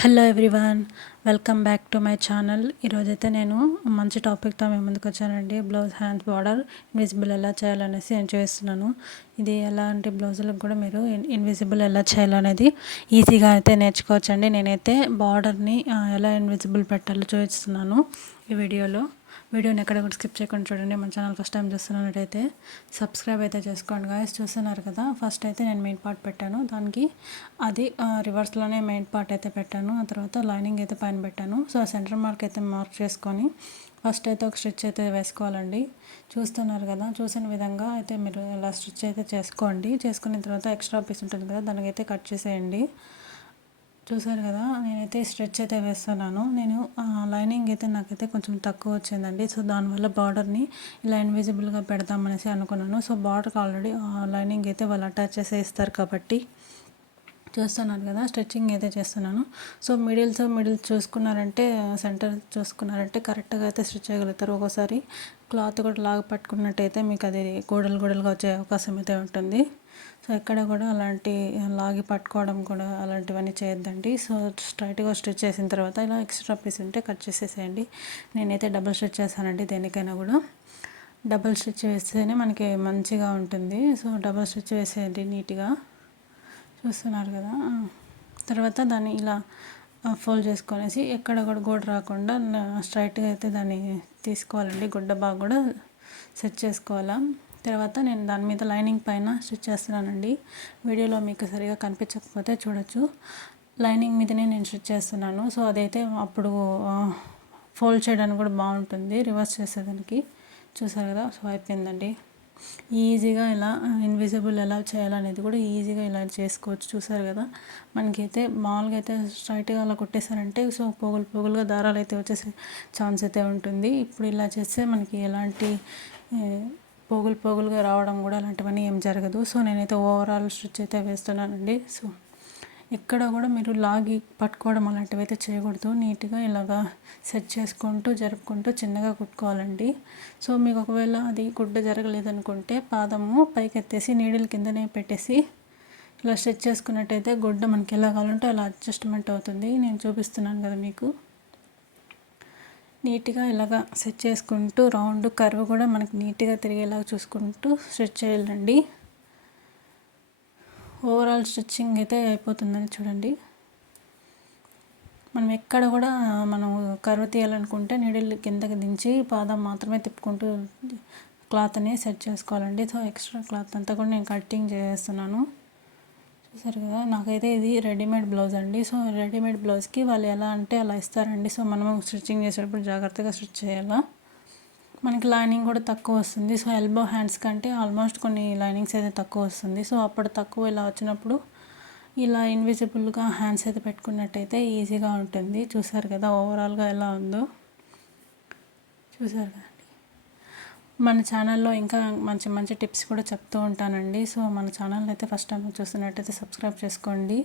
Hello everyone, welcome back to my channel. ఈరోజైతే నేను మంచి టాపిక్తో మేము ముందుకు వచ్చానండి. బ్లౌజ్ హ్యాండ్స్ బార్డర్ ఇన్విజిబుల్ ఎలా చేయాలనేసి నేను చేస్తున్నాను. ఇది ఎలాంటి బ్లౌజులకు కూడా మీరు ఇన్విజిబుల్ ఎలా చేయాలనేది ఈజీగా అయితే నేర్చుకోవచ్చండి. నేనైతే బార్డర్ని ఎలా ఇన్విజిబుల్ పెట్టాలో చూపిస్తున్నాను ఈ వీడియోని ఎక్కడ కూడా స్కిప్ చేయకుండా చూడండి. మన ఛానల్ ఫస్ట్ టైం చూస్తున్నట్టయితే సబ్స్క్రైబ్ అయితే చేసుకోండి గాయస్. చూస్తున్నారు కదా, ఫస్ట్ అయితే నేను మెయిన్ పార్ట్ పెట్టాను, దానికి అది రివర్స్లోనే మెయిన్ పార్ట్ అయితే పెట్టాను. ఆ తర్వాత లైనింగ్ అయితే పైన పెట్టాను. సో సెంటర్ మార్క్ అయితే మార్క్ చేసుకొని ఫస్ట్ అయితే ఒక స్టిచ్ అయితే వేసుకోవాలండి. చూస్తున్నారు కదా, చూసిన విధంగా అయితే మీరు ఇలా స్టిచ్ అయితే చేసుకోండి. చేసుకున్న తర్వాత ఎక్స్ట్రా పీస్ ఉంటుంది కదా, దానికైతే కట్ చేసేయండి. చూసారు కదా, నేనైతే స్ట్రెచ్ అయితే వేస్తున్నాను. నేను లైనింగ్ అయితే నాకైతే కొంచెం తక్కువ వచ్చిందండి. సో దానివల్ల బార్డర్ని ఇలా ఇన్విజిబుల్గా పెడదామనేసి అనుకున్నాను. సో బార్డర్కి ఆల్రెడీ లైనింగ్ అయితే వాళ్ళు అటాచ్ చేసే ఇస్తారు కాబట్టి చూస్తున్నాను కదా, స్ట్రెచ్చింగ్ అయితే చేస్తున్నాను. సో మిడిల్స్ చూసుకున్నారంటే, సెంటర్ చూసుకున్నారంటే కరెక్ట్గా అయితే స్టిచ్ చేయగలుగుతారు. ఒక్కోసారి క్లాత్ కూడా లాగా పట్టుకున్నట్టయితే మీకు అది గోడలుగా వచ్చే అవకాశం అయితే ఉంటుంది. సో ఎక్కడ కూడా అలాంటి లాగి పట్టుకోవడం కూడా అలాంటివన్నీ చేయొద్దండి. సో స్ట్రైట్గా స్టిచ్ చేసిన తర్వాత ఇలా ఎక్స్ట్రా పీస్ ఉంటే కట్ చేసేసేయండి. నేనైతే డబుల్ స్టిచ్ చేశానండి. దేనికైనా కూడా డబుల్ స్టిచ్ వేస్తేనే మనకి మంచిగా ఉంటుంది. సో డబుల్ స్టిచ్ వేసేయండి నీట్గా. చూస్తున్నారు కదా, తర్వాత దాన్ని ఇలా ఫోల్డ్ చేసుకొనేసి ఎక్కడ కూడా గోడ రాకుండా స్ట్రైట్గా అయితే దాన్ని తీసుకోవాలండి. గుడ్డ బాగా కూడా సెట్ చేసుకోవాలా. తర్వాత నేను దాని మీద లైనింగ్ పైన స్టిచ్ చేస్తున్నానండి. వీడియోలో మీకు సరిగా కనిపించకపోతే చూడొచ్చు, లైనింగ్ మీదనే నేను స్టిచ్ చేస్తున్నాను. సో అదైతే అప్పుడు ఫోల్డ్ చేయడానికి కూడా బాగుంటుంది, రివర్స్ చేసేదానికి. చూసారు కదా, సో అయిపోయిందండి. ఈజీగా ఇలా ఇన్విజిబుల్ ఎలా చేయాలనేది కూడా ఈజీగా ఇలా చేసుకోవచ్చు. చూసారు కదా, మనకైతే మామూలుగా అయితే స్ట్రైట్గా అలా కొట్టేశారంటే సో పోగులుగా దారాలు అయితే వచ్చేసే ఛాన్స్ అయితే ఉంటుంది. ఇప్పుడు ఇలా చేస్తే మనకి ఎలాంటి పోగులుగా రావడం కూడా అలాంటివన్నీ ఏం జరగదు. సో నేనైతే ఓవరాల్ స్టిచ్ అయితే వేస్తున్నానండి. సో ఎక్కడ కూడా మీరు లాగి పట్టుకోవడం అలాంటివి అయితే చేయకూడదు. నీట్గా ఇలాగా సెట్ చేసుకుంటూ జరుపుకుంటూ చిన్నగా కుట్టుకోవాలండి. సో మీకు ఒకవేళ అది గుడ్డ జరగలేదనుకుంటే పాదము పైకి ఎత్తేసి నీడిల్ కిందనే పెట్టేసి ఇలా స్టిచ్ చేసుకున్నట్టయితే గుడ్డ మనకి ఎలా కావాలంటే అలా అడ్జస్ట్మెంట్ అవుతుంది. నేను చూపిస్తున్నాను కదా మీకు. నీట్గా ఇలాగా సెట్ చేసుకుంటూ రౌండ్ కర్వ్ కూడా మనకి నీట్గా తిరిగేలాగా చూసుకుంటూ స్టిచ్ చేయాలండి. ఓవరాల్ స్టిచ్చింగ్ అయితే అయిపోతుందని చూడండి. మనం ఎక్కడ కూడా మనం కర్వ్ తీయాలనుకుంటే నీడిల్ కిందకి దించి పాదం మాత్రమే తిప్పుకుంటూ క్లాత్ని సెట్ చేసుకోవాలండి. సో ఎక్స్ట్రా క్లాత్ అంతా కూడా నేను కటింగ్ చేస్తున్నాను. చూసారు కదా, నాకైతే ఇది రెడీమేడ్ బ్లౌజ్ అండి. సో రెడీమేడ్ బ్లౌజ్కి వాళ్ళు ఎలా అంటే అలా ఇస్తారండి. సో మనము స్టిచ్చింగ్ చేసేటప్పుడు జాగ్రత్తగా స్టిచ్ చేయాలా. మనకి లైనింగ్ కూడా తక్కువ వస్తుంది. సో ఎల్బో హ్యాండ్స్ కంటే ఆల్మోస్ట్ కొన్ని లైనింగ్స్ అయితే తక్కువ వస్తుంది. సో అప్పుడు తక్కువ ఇలా వచ్చినప్పుడు ఇలా ఇన్విజిబుల్గా హ్యాండ్స్ అయితే పెట్టుకున్నట్టయితే ఈజీగా ఉంటుంది. చూసారు కదా ఓవరాల్గా ఎలా ఉందో. చూసారు కదండి, మన ఛానల్లో ఇంకా మంచి టిప్స్ కూడా చెప్తూ ఉంటానండి. సో మన ఛానల్ అయితే ఫస్ట్ టైం చూస్తున్నట్టయితే సబ్స్క్రైబ్ చేసుకోండి,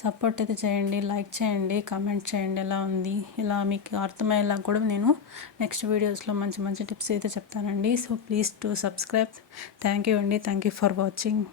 సపోర్ట్ అయితే చేయండి, లైక్ చేయండి, కామెంట్ చేయండి ఎలా ఉంది. ఇలా మీకు అర్థమయ్యేలా కూడా నేను నెక్స్ట్ వీడియోస్లో మంచి టిప్స్ అయితే చెప్తానండి. So please to subscribe. Thank you అండి, థ్యాంక్ యూ ఫర్ వాచింగ్.